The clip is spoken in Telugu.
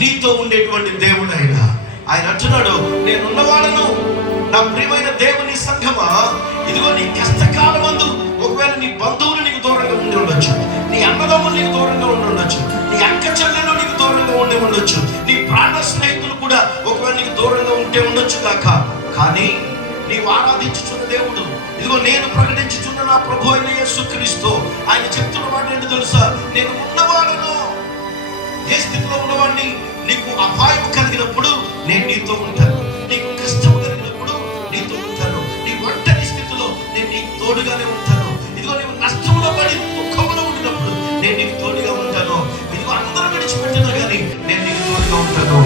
నీతో ఉండేటువంటి దేవుడు ఆయన అంటున్నాడు, నేనున్నవాడను. నా ప్రియమైన దేవుని సంఘమా, ఇదిగో నీ కష్టకాలమందు ఒకవేళ నీ బంధువులు నీకు దూరంగా ఉండి ఉండొచ్చు, నీ అన్నదమ్ములు నీకు దూరంగా ఉండి ఉండొచ్చు, నీ అక్క చెల్లెలు నీకు దూరంగా ఉండి ఉండొచ్చు, నీ ప్రాణ స్నేహితులు కూడా ఒకవేళ నీకు దూరంగా ఉంటే ఉండొచ్చు కాక, కానీ నీవు ఆరాధించుచున్న దేవుడు, ఇదిగో నేను ప్రకటించుచున్న నా ప్రభు అయిన యేసుక్రీస్తు ఆయన చెప్తున్న మాట ఏంటో తెలుసా? నేను ఉన్నవాడను. ఏ స్థితిలో ఉన్నవాడిని? నీకు అపాయం కలిగినప్పుడు నేను నీతో ఉంటాను, నీకు కష్టం కలిగినప్పుడు నీతో ఉంటాను, నీ ఒంటరి స్థితిలో నేను నీకు తోడుగానే ఉంటాను. ఇదిగో నీవు నష్టంలో పడి దుఃఖంలో ఉంటున్నప్పుడు నేను నీకు తోడుగా ఉంటాను. ఇదిగో అందరూ విడిచిపెట్టినా కానీ నేను నీకు తోడుగా ఉంటాను.